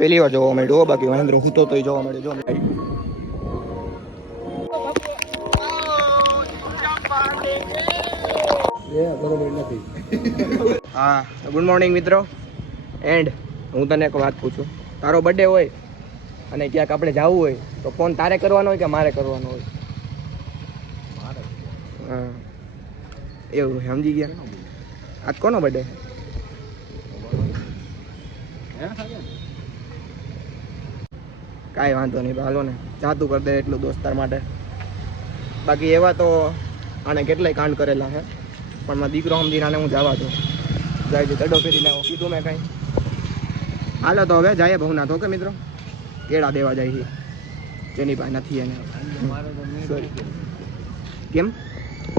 પેલી વાર જોવા મળ્યો. બાકી મહેન્દ્ર હૂતો તો જોવા મળ્યો. જો. હા ગુડ મોર્નિંગ મિત્રો. એન્ડ હું તને એક વાત પૂછું. તારો બર્થડે હોય અને ક્યાંક આપણે જવું હોય તો ફોન તારે કરવાનો હોય કે મારે કરવાનો હોય? હા. એવું સમજી ગયા? આજ કોનો બર્થડે કાંઈ વાંધો નહીં હાલો ને. જાતું કરી દે એટલું દોસ્તાર માટે. બાકી એવા તો આને કેટલાય કાંડ કરેલા છે પણ મારા દીકરો સમજીને હું જવા દઉં. જાય છે તડો ફેરીને આવો. કીધું મેં કાંઈ. હાલો તો હવે જાય ભવના તો કે મિત્રો? કેળા દેવા જાય છે. જેની પાસે નથી એને. કેમ?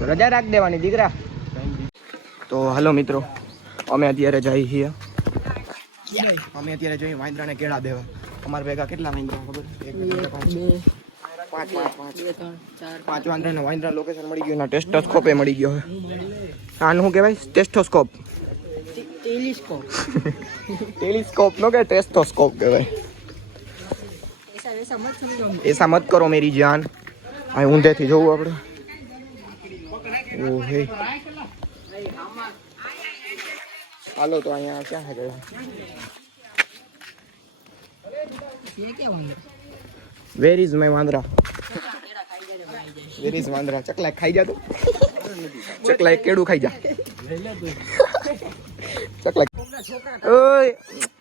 રજા રાખ દેવાની દીકરા. તો હાલો મિત્રો, અમે અત્યારે જઈએ છીએ. અમે અત્યારે જઈએ વાંદરાને કેળા દેવા. અમારા ભેગા કેટલા વાંદરા ખબર? પાંચ પાંચ પાંચ. પાંચ પાંચ વાંદરાને વાંદરા લોકેશન મળી ગયું. ટેસ્ટોસ્કોપ એ મળી ગયો આનું શું કહેવાય? ટેસ્ટોસ્કોપ ટેલિસ્કોપ ટેલિસ્કોપ નો કે ટેસ્ટોસ્કોપ કહેવાય? એસા મત કરો મેરી જાન. આ ઊંધેથી જોવું આપણે. ઓહે. હાલો તો અહીંયા ક્યાં હે ગયા વેર ઇઝ માય વાંદરા વેર ઇઝ વાંદરા ચકલા ખાઈ જા તું. ચકલા એક કેડું ખાઈ જા. ચકલા. ઓય,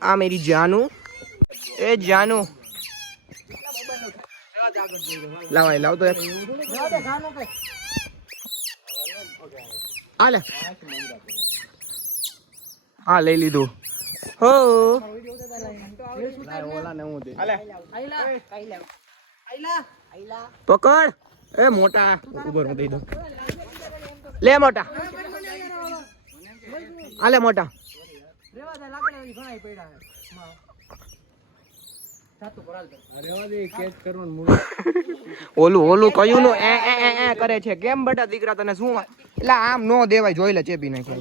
આ મેરી જાનુ. એ જાનુ. લાવ લાવ તો હાલે હા, લઈ લીધું. હો. પકડ. એ મોટા. ઊભો હું દઈ લે મોટા. આલે મોટા. ઓલું કયું નું? એ એ એ કરે છે. કેમ બેટા દીકરા તને શું એટલે આમ નો દેવાય, જોઈ લે, ચેપી નાખે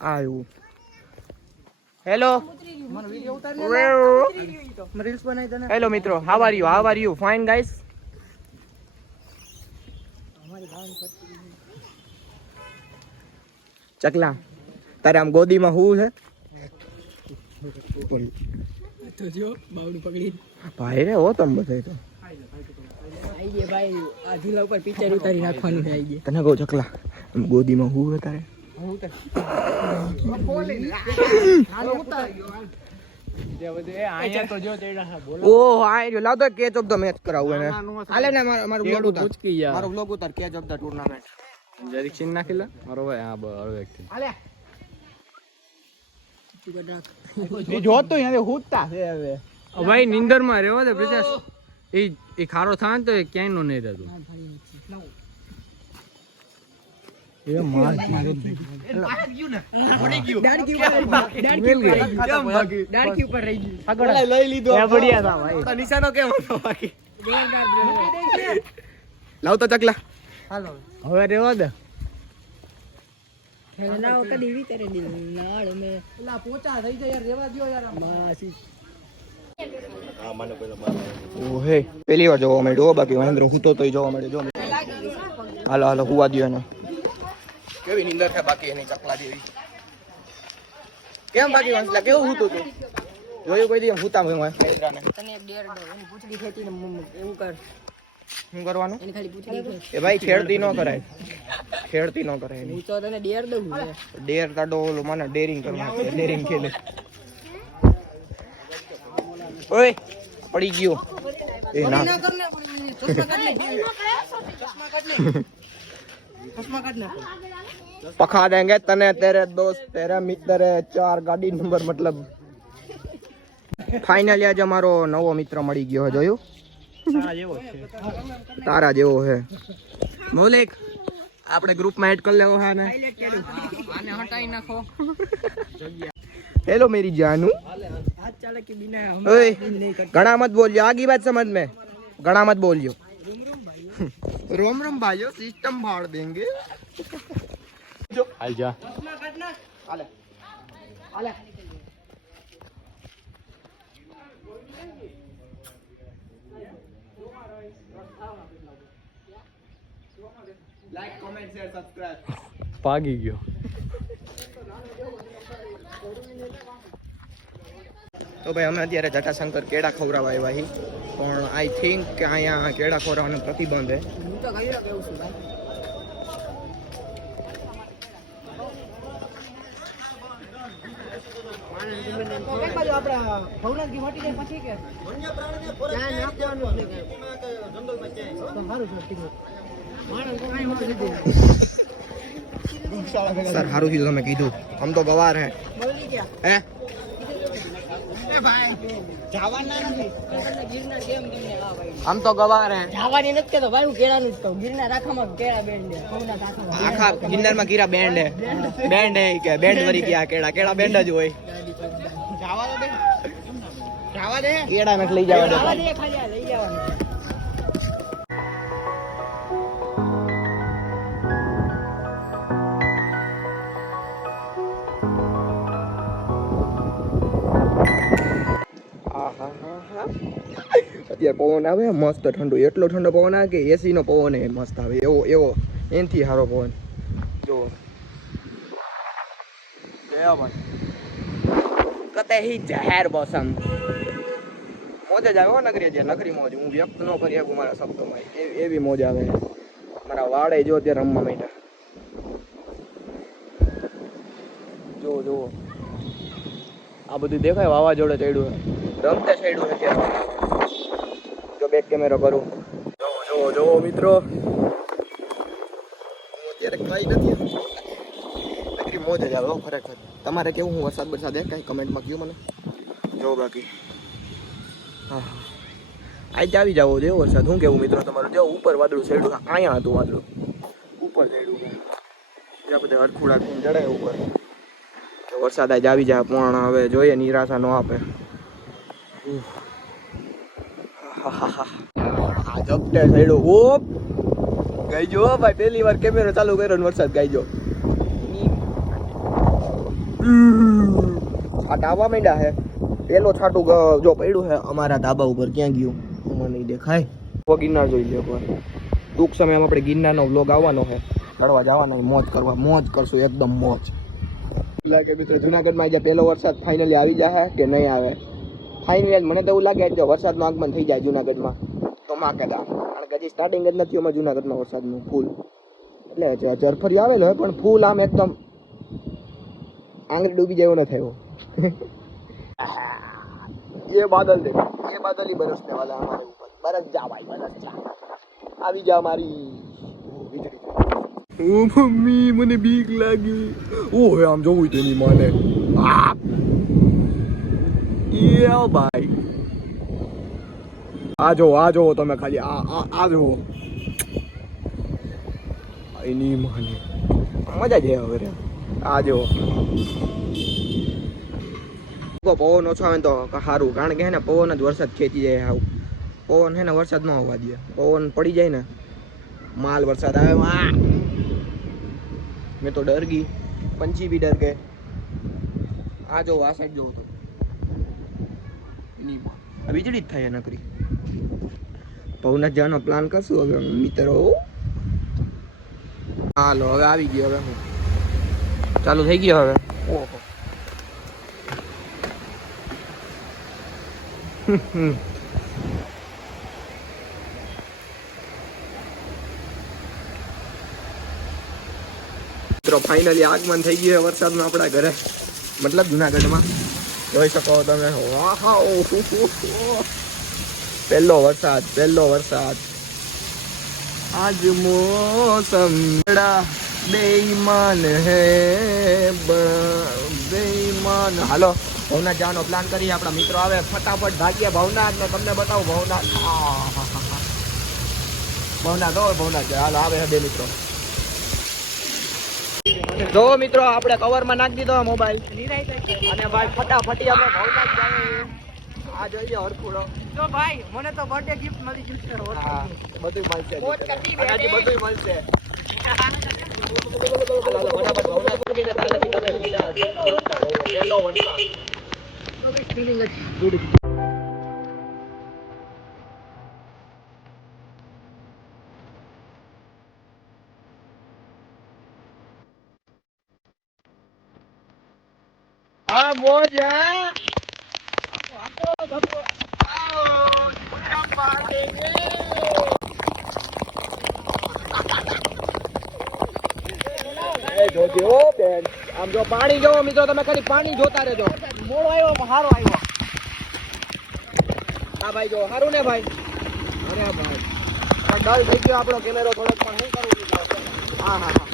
આવ્યું હેલો હેલો મિત્રો. How are you how are you fine guys ચકલા તારે આમ ગોદીમાં હું છે? ભાઈ રે હો તમ બધા તો. તને કહું ચકલા આમ ગોદીમાં હું તારે? ઓહ આ જો લાવ તો કેચ ઓફ ધ મેચ કરાવું એને. હાલે ને મારું મારું બ્લોગ ઉતાર. મારું બ્લોગ ઉતાર કેચ ઓફ ધ ટુર્નામેન્ટ જરીક નાખી લે. મારો ભાઈ હા બરાબર વ્યક્તિ હાલે. એ જોતો અહીંયા હુતતા છે હવે. ભાઈ નિંદરમાં રહેવા દે પ્રજાસ એ એ ખારો થાય ને તો એ ક્યાંય નો નહીં રહેતું. એ માર લઈ લીધો નિશાનો કેમ હતો બાકી? લાવ તો ચકલા. હવે રેવા દે. ઓહે. પેલી વાર જોવા મળ્યો બાકી મહેન્દ્ર હું તો તોય જોવા મળ્યો. જો. હાલો હાલો હુવા દો એને. કેવી નીંદર છે બાકી એની ચકલા જેવી? કેમ બાકી વંશલા કેવું હું તું? જોયું કોઈ દી એમ હુતા એવું કર. શું કરવાનું? એ ભાઈ ખેડતી ન કરાય. ખેડતી ન કરાય એની. ડેર તાડો ઓલો મને ડેરિંગ કરવા છે ડેરિંગ ખેલે. ઓય પડી ગયો. એ ના. પખા દેંગે તને તેરે દોસ્ત તેરા મિત્ર હે, ચાર ગાડી નંબર મતલબ ફાઇનલી આજે અમારો નવો મિત્ર મળી ગયો છે, જોયું તારા જેવો છે મૌલિક આપણે ગ્રુપમાં એડ કરી લેવો હા ને આને હટાઈ નાખો हेलो मेरी जानू ओए घना मत बोलियो आगे बात समझ में घना मत बोलियो रोम रोम भाइयों सिस्टम फाड़ देंगे હાલ જા. પાગી ગયો. તો ભાઈ અમે અત્યારે જટાશંકર કેળા ખવરાવા આવ્યા છીએ. પણ આઈ થિંક કે અહીંયા કેળા ખવડાવવાનો પ્રતિબંધ છે. હું તો કહી રહ્યો છું મટી જાય પછી કે. ત્યાં નાખવાનું જ જંગલમાં કાંઈ. તો સારું છે ઠીક છે. માણસ તો કાંઈ નથી. સર સારું કીધું તમે કીધું. આમ તો ગવાર હે. હે? આમ તો ગવાર હે. જવાની નથી કેતો ભાઈ હું કેળાનું જ કહું. ગિરનાર આખામાં કેળા બેન્ડ દે. આખા ગિરનારમાં કીરા બેન્ડ હે બેન્ડ હે કે. બેન્ડ વરી ગયા કેળા. કેળા બેન્ડ જ હોય. જવા તો દે કેળા નથી લઈ જવા જવા દે દે ખાલી આ લઈ જવાનું. અત્યારે પવન આવે મસ્ત ઠંડુ. એટલો ઠંડો પવન આવે કે એસી નો પવન એ મસ્ત આવે. એવો એવો. એનથી સારો પવન. જો કતે હી જાહેર પસંદ મોજ જ આવે નગરી જે નગરી મોજ. હું વ્યક્ત ન કરી શકું મારા શબ્દોમાં. એવી મોજ આવે. મારા વાળે જો અત્યારે રમવા માંડ્યા. જો જો આ બધું દેખાય વાવાઝોડે ચડ્યું રમતે ચડ્યું છે જો બેક કેમેરો કરું. જો જો જો મિત્રો. અત્યારે કઈ નથી નકરી મોજ જ આવે ખરેખર. તમારે કેવું, હું વરસાદ વરસાદ હે? કાંઈ કમેન્ટમાં કહ્યું મને? જો બાકી. હા. આજે આવી જાવો જો, વરસાદ. શું કેવું મિત્રો તમારું? જો, ઉપર વાદળું સેડું અહીંયા હતું વાદળું. ઉપર સેડું જ્યાં બધા હરખું રાખીને ચડાય ઉપર. તો વરસાદ આજે આવી જાય, પણ હવે જોઈએ, નિરાશા ન આપે. જપટે થયેલું. ઓપ ગઈ જો ભાઈ, પહેલી વાર કેમેરો ચાલુ કર્યો ને વરસાદ ગાઈ જો. આ ડાવા માંડ્યા હે પેલો છાટું જો પડ્યું હે અમારા ધાબા ઉપર ક્યાં ગયું? મને નહીં દેખાય. તો ગિરનાર જોઈ લે એકવાર. ટૂંક સમયમાં આપણે ગિરનારનો વ્લોગ આવવાનો છે. કરવા જવાનો છે, મોજ કરવા મોજ કરશું એકદમ મોજ. લાગે મિત્રો જુનાગઢમાં જે પહેલો વરસાદ ફાઇનલી આવી જાય કે નહીં આવે? ફાઇનલી મને તો એવું લાગે જો વરસાદનું આગમન થઈ જાય જુનાગઢમાં. તો માં કદા કારણ કે હજી સ્ટાર્ટિંગ જ નથી અમારે જુનાગઢમાં વરસાદનું ફૂલ. એટલે જ- આવેલો હોય પણ ફૂલ આમ એકદમ આંગળી ડૂબી જાય એવું ન થયો ये बादल दे ये बादल ही बरसने वाला है हमारे ऊपर बरस जा भाई बरस जा આવી જા મારી ઓ મમ્મી મને બીક લાગી ઓય આમ જોવું તો એની માને આ યો ભાઈ આ જો આ જો તમે ખાલી આ આ આ જો એની માને મજા જ આવે રે આ જો પવન ઓછો આવે તો સારું. કારણ કે હે ને, પવન જ વરસાદ ખેંચી જાય આવું પવન હે ને વરસાદ ન આવવા દે. પવન પડી જાય ને, માલ વરસાદ આવે. માં મેં તો ડર ગઈ. પંછી બી ડર કે આ જો આ સાઈડ જોવો તો. વીજળી જ થાય નકરી. ભવનાથ જવાનો પ્લાન કરશું હવે મિત્રો. હાલો, હવે આવી ગયો હવે ચાલુ થઈ ગયો હવે. ઓહો. મિત્રો ફાઇનલી આગમન થઈ ગયું વરસાદમાં આપણા ઘરે. મતલબ જુનાગઢમાં. જોઈ શકો તમે. પહેલો વરસાદ પહેલો વરસાદ. આજ મોસમ બેઈમાન હે બેઈમાન. હાલો. ભવનાથ જવાનો પ્લાન કરીએ આપણા મિત્રો આવે ફટાફટ ભાગ્યા ભવનાથ ને તમને બતાવું ભવનાથ. ભવનાથ હોય ભવનાથ હાલ આવે બે મિત્રો. જો મિત્રો આપણે કવરમાં નાખી દીધો મોબાઈલ અને ભાઈ ફટાફટી અમે ભવનાથ જઈએ આ જોઈએ હરખુડો જો ભાઈ મને તો બર્થડે ગિફ્ટ મળી ગયું છે બધું મળશે. બધું મળશે. ભવનાથ હા? આવો બાપુ આમ જો પાણી જોવો મિત્રો તમે ખાલી પાણી જોતા રહેજો. મોડો આવ્યો, પણ સારો આવ્યો. હા ભાઈ જો, હારું ને ભાઈ? અરે ભાઈ. આ ડલ થઈ ગયો, આપણો કેમેરો થોડોક પણ શું કરવું હા હા હા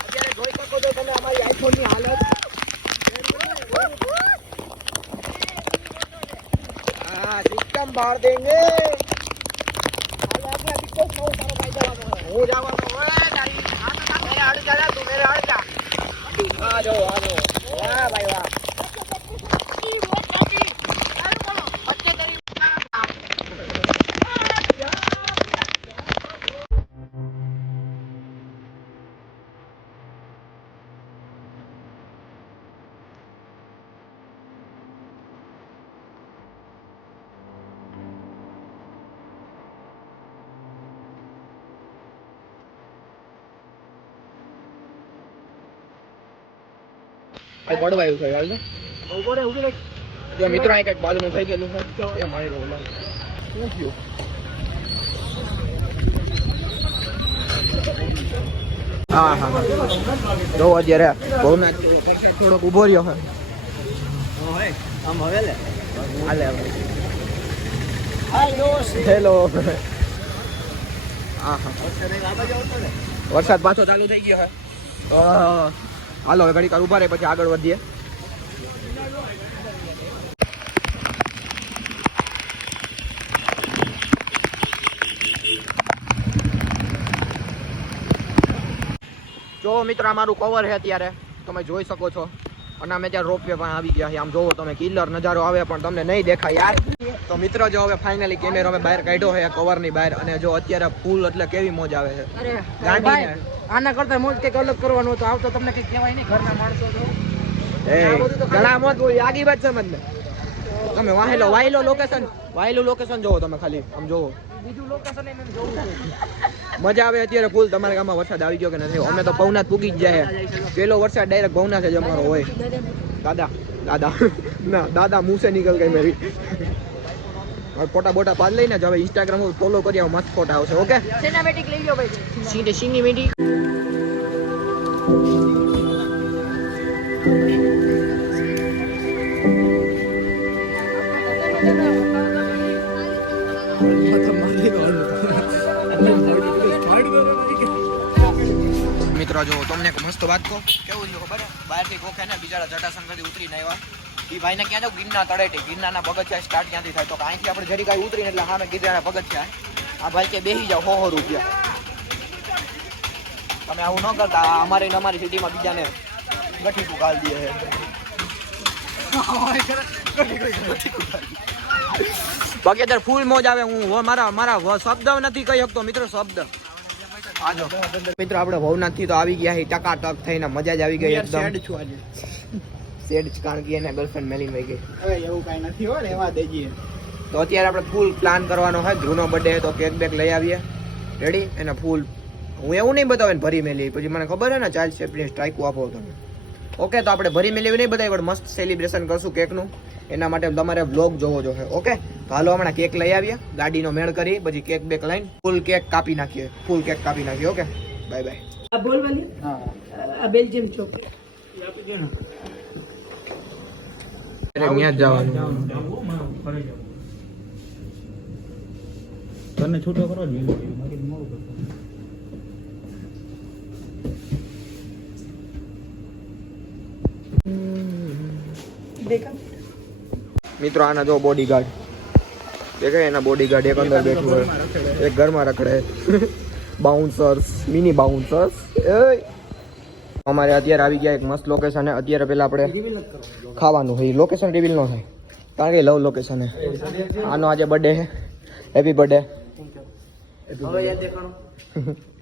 અત્યારે જોઈ શકો છો તમે અમારી આઈફોનની હાલત. હા, સિસ્ટમ બહાર દેંગે હું જવાનો હોય, તારી મેરે હડ જા તું મેરે હડ જા. આ Quá! ભાઈ પડવાયું છે હાલ જો મિત્રો અહીં કંઈક બાજુનું થઈ ગયેલું એ મારી રોલ શું થયું? હા હા હા. જો અત્યારે ભવનાથ વરસાદ થોડોક રહ્યો હે આમ હવે લે. હાલે હવે હેલો. હા હા. વરસાદ પાછો ચાલુ થઈ ગયો આહ. હાલો હવે ઘણી વાર ઊભા રહે પછી આગળ વધીએ. જો મિત્ર અમારું કવર છે અત્યારે. તમે જોઈ શકો છો. અને અમે ત્યાં રોપવે પણ આવી ગયા છે આમ જોવો તમે કિલ્લર નજારો આવે પણ તમને નહીં દેખાય યાર. તો મિત્ર જો હવે ફાઇનલી કેમેરો અમે બહાર કાઢ્યો છે કવરની બહાર. અને જો અત્યારે ફૂલ એટલે કેવી મોજ આવે છે. અરે ગાંડી ભાઈ આના કરતા મોજ કંઈક અલગ કરવાનું હતું આવતો તમને કંઈક કહેવાય નહીં ઘરના માણસો તો ઘણા મોત બોલી આગી વાત સમજને તમે વાહેલો વાહેલો લોકેશન વાહેલું લોકેશન જોવો તમે ખાલી આમ જોવો. મજા આવે અત્યારે ફૂલ તમારા ગામમાં વરસાદ આવી ગયો કે નથી? અમે તો ભવનાથ પૂગી જ જાય. પેલો વરસાદ ડાયરેક્ટ ભવનાથ જ અમારો હોય. દાદા દાદા. ના દાદા મૂસે નીકળ ગઈ મેરી. ફોટા બોટા પાડ લઈને જ હવે ઇન્સ્ટાગ્રામ પર ફોલો કરી આવો મસ્ત ફોટા આવશે ઓકે સિનેમેટિક લઈ લો ભાઈ. સીને મેટિક મિત્રો જો તમને એક મસ્ત વાત કહું કેવું છે ખબર? બહારથી કોક ને બિચારા જટાશંકરથી ઉતરીને આવ્યા. એ ભાઈને ક્યાં જાવ ગિરના તળેટી ગિરનારના પગથિયા સ્ટાર્ટ ક્યાંથી થાય? તો કે અહીંથી આપણે જરી કાંઈ ઉતરીને એટલે સામે ગિરનારના પગથિયા. આ ભાઈ કે બેસી જાઓ સો રૂપિયા. તમે આવું ન કરતા. અમારે અમારી સિટીમાં બીજાને ગઠી ગાલ દે છે. બાકી અત્યારે ફૂલ મોજ આવે. હું મારા મારા શબ્દ નથી કહી શકતો મિત્રો શબ્દ. આજો મિત્રો આપણે ભવનાથથી તો આવી ગયા છે ટકાટક થઈને મજા જ આવી ગઈ એકદમ. છું આજે. સેડ કારણ કે એના ગર્લફ્રેન્ડ મેલી વહી ગઈ. હવે એવું કાંઈ નથી હો એવા દેજે. તો અત્યારે આપણે ફૂલ પ્લાન કરવાનો હોય ધ્રુવનો બર્થડે તો કેક બેક લઈ આવીએ. રેડી એને ફૂલ હું એવું નહીં બતાવે ભરી મેલી પછી મને ખબર છે ને ચાલશે સેફની સ્ટ્રાઇક આપો તમે. ઓકે તો આપણે ભરી મેલી નહીં બતાવી પણ મસ્ત સેલિબ્રેશન કરશું કેકનું એના માટે તમારે બ્લોગ જોવો જોઈએ ઓકે તો હાલો હમણાં કેક લઈ આવીએ ગાડીનો મેળ કરી પછી કેક બેક લઈને ફૂલ કેક કાપી નાખીએ ફૂલ કેક કાપી નાખીએ ઓકે બાય બાય બોલવાની હા. બેલ્જિયમ હા આપી ચોક ત્યાં જ જવાનું. તને છૂટો કરો જ મિત્રો આના જો બોડીગાર્ડ દેખાય એના બોડીગાર્ડ એક અંદર બેઠું હોય. એક ઘરમાં રખડે. બાઉન્સર્સ મિની બાઉન્સર્સ અમારે અત્યારે આવી ગયા એક મસ્ત લોકેશન અત્યારે પેલા આપણે ખાવાનું હોય લોકેશન રિવીલ ન થાય. કારણ કે લવ લોકેશન આનો આજે બર્થડે છે. Happy birthday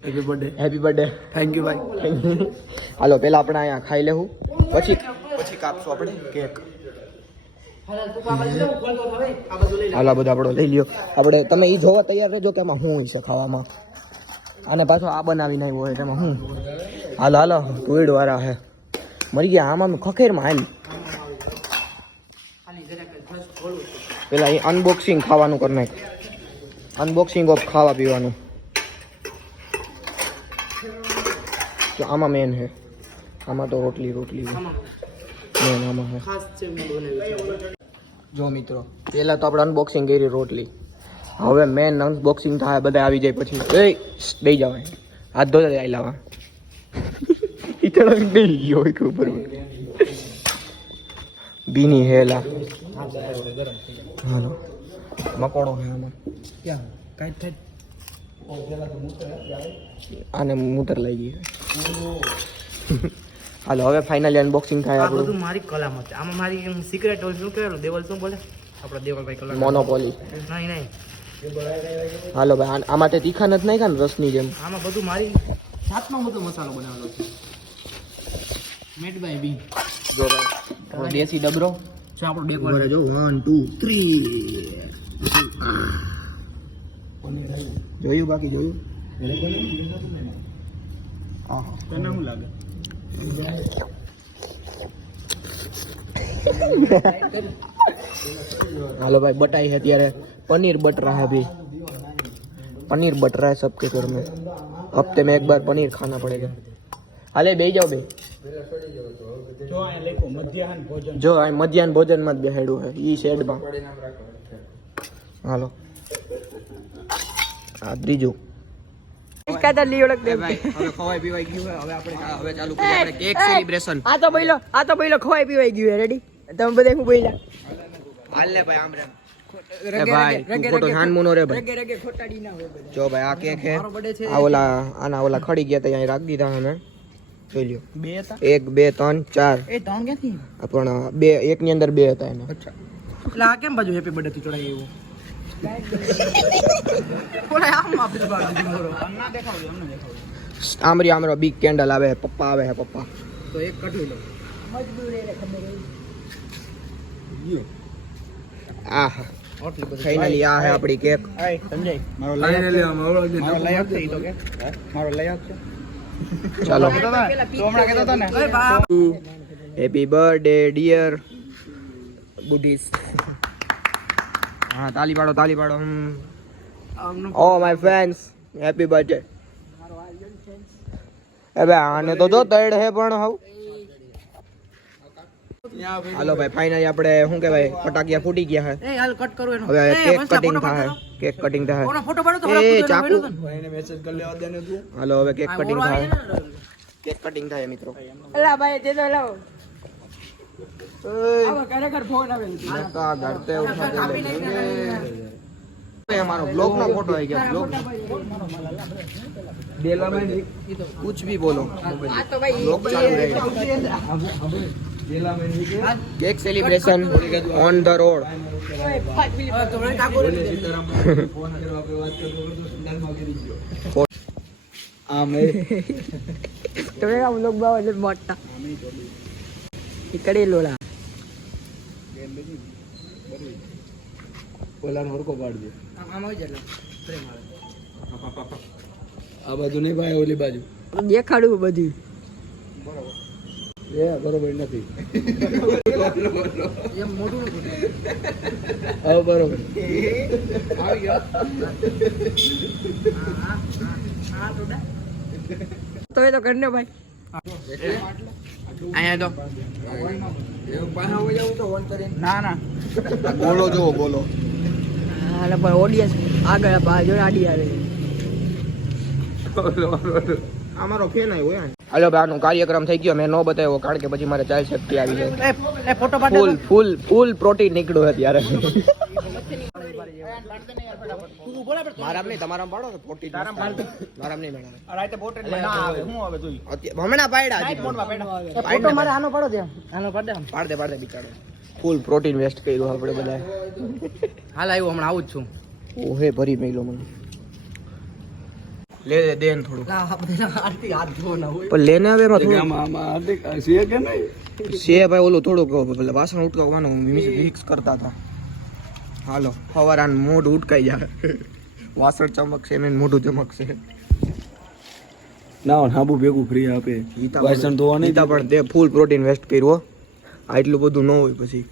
happy birthday happy birthday thank you ભાઈ હાલો પેલા આપણે અહીંયા ખાઈ લેવું. પછી પછી કાપશું આપણે કેક. હાલ તું કામ લઈ લે હું કોલ તો હવે આ બધું લઈ લે હાલા બધા આપણો લઈ લ્યો. આપણે તમે એ જોવા તૈયાર રહેજો કે એમાં શું છે ખાવામાં. અને પાછો આ બનાવી નાખ્યો હોય તેમાં હું? હાલો હાલો ટુઈડ વાળા હે. મરી ગયા આમાં ખખેરમાં હાલ. પેલા અહીં અનબોક્સિંગ ખાવાનું કરી નાખ. અનબોક્સિંગ ઓફ ખાવા પીવાનું. તો આમાં મેન છે આમાં તો રોટલી રોટલી મેન આમાં છે. જો મિત્રો પહેલાં તો આપણે અનબોક્સિંગ કરી રોટલી. હવે મેન અનબોક્સિંગ થાય બધા આવી જાય પછી. એ દઈ જવાય હાથ ધોતા આવી લાવા. ઈતળા દઈ ગયો એક ઉપર બીની હેલા હાલો. મકોડો હે આમાં. ક્યાં કાઈ થાય આને મૂતર લઈ ગઈ. હાલો હવે ફાઇનલી અનબોક્સિંગ થાય આ બધું મારી કલામત છે. આમાં મારી સિક્રેટ હોય શું કહેવાય? દેવલ શું બોલે? આપણો દેવલભાઈ કલા મોનોપોલી નહીં નહીં. હાલો ભાઈ આ માટે તીખા નથી નાખ્યા ને રસની જેમ. આમાં બધું મારી જાતનો બધો મસાલો બનાવેલો છે. મેટ બાય બી દેશી ડબરો. જો આપણો બે પર જો 1 2 જોયું બાકી જોયું? તને શું લાગે? હાલો ભાઈ બટાઈ છે ત્યારે पनीर बट रहा है अभी पनीर बट रहा है सबके घर में हफ्ते में एक बार पनीर खाना पड़ेगा हाले बे जाओ बे જો આ લેખો મધ્યાહન ભોજન જો આ મધ્યાહન ભોજન માં જ બેહાડ્યું છે ઈ શેડ માં હાલો આ ત્રીજું હવે ખવાઈ પીવાઈ ગયું છે હવે આપણે હવે ચાલુ કરીએ આપણે કેક સેલિબ્રેશન આ તો બોલો આ તો બોલો ખવાઈ પીવાઈ ગયું રેડી તમે બધા હું બોલ્યા હાલ લે ભાઈ આમ રે એ ભાઈ તું ખોટો છાનમુનો રે ભાઈ. રગે રગે ખોટાડી ના હોય બધા. જો ભાઈ આ કેક હે આ ઓલા આના ઓલા ખડી ગયા ત્યાં રાખી દીધા અમે. જોઈ લ્યો. બે હતા? એક બે ત્રણ ચાર. એ ત્રણ ક્યાંથી? પણ બે એક ની અંદર બે હતા એના. એટલે આ કેમ બાજુ હેપી બર્થડે થી ચડાઈ એવું ઓલા આમ આપી બાજુ મોરો. ના દેખાવજો અમને દેખાવજો આમરી આમરો બિગ કેન્ડલ આવે પપ્પા આવે હે પપ્પા. તો એક કટવી લો આ આટલી બધી ફાઇનલી આ છે આપણી કેક. આય સમજાય મારો લઈ મારો લઈ ઈ તો કે. મારો લઈ આપશે ચાલો. તો હમણાં કહેતો હતો ને? ઓય બાપ. હેપી બર્થડે ડિયર બુઢીસ હા તાલી પાડો તાલી પાડો. Oh my friends happy birthday હવે આને તો જો તડ હે પણ હવ. હાલો ભાઈ ફાઇનલી આપણે શું કહેવાય ફટાકિયા ફૂટી ગયા હે એ હાલ કટ કરો એનો હવે એ, કેક વંશા, કટિંગ ફોટો થાય પાડો. કેક કટિંગ થાય કોનો ફોટો પાડો તો એ, ઓલા ફોટો ચાકુ. પાડો તો. એને મેસેજ કરી લેવા દે ને તું હાલો હવે કેક આ કટિંગ ઓરો થાય આવી ને. કેક કટિંગ થાય મિત્રો અલા ભાઈ તે તો લાવો આવો ખરેખર ફોન આવે લતા ઘરતે ઉઠાતે લેંગે ये हमारा ब्लॉग ना फोटो है क्या ब्लॉग कुछ भी बोलो આ તો ભાઈ ब्लॉग चालू रहेगा cake celebration on the road ઓલાનો હરકો પાડજો આ બાજુ નહીં ભાઈ ઓલી બાજુ. દેખાડું બધું. બરાબર. એ બરોબર નથી. એમ મોઢું નથી. હવે બરોબર. આવી ગયો હા, હા, તો એ તો કરને ભાઈ. અહીંયા તો ના ના. બોલો જો બોલો. હાલે ભાઈ ઓડિયન્સ આગળ બાજુ આડી આવે. અમારો ફેન આવ્યો યાર હાલો ભાઈ આનો કાર્યક્રમ થઈ ગયો મેં ન બતાવ્યો કારણ કે પછી મારે ચાલ શક્તિ આવી જાય. એ ફોટો પાડો ફૂલ ફૂલ ફૂલ પ્રોટીન નીકળ્યો અત્યારે. ત્યારે નહીં તમારા પાડો તો પ્રોટીન મારા નહીં મેળવે. રાતે બોટ ના આવે. હું આવે જોઈ અત્યારે- હમણાં પાડ્યા હજી. ફોટો મારે આનો પાડો ત્યાં. આનો પાડ દે આમ. પાડ દે પાડ દે બિચારો. ફૂલ પ્રોટીન વેસ્ટ કર્યું આપણે બધા હાલ આવ્યું હમણાં આવું જ છું. ઓહે ભરી મેલો મને. લે દે ને થોડું પણ લેને હવે એમાં થોડું છે કે નહીં? છે ભાઈ ઓલું થોડુંક પેલા વાસણ ઉટકાવવાનું મિક્સ કરતા હતા. હાલો ફવારાન મોઢું ઉટકાઈ જાય. વાસણ ચમકશે ને મોઢું ચમકશે. ના હાબુ ભેગું ફ્રી આપે. વાસણ ધોવા નહીં પણ તે ફૂલ પ્રોટીન વેસ્ટ કર્યો આટલું આ એટલું બધું ન હોય પછી.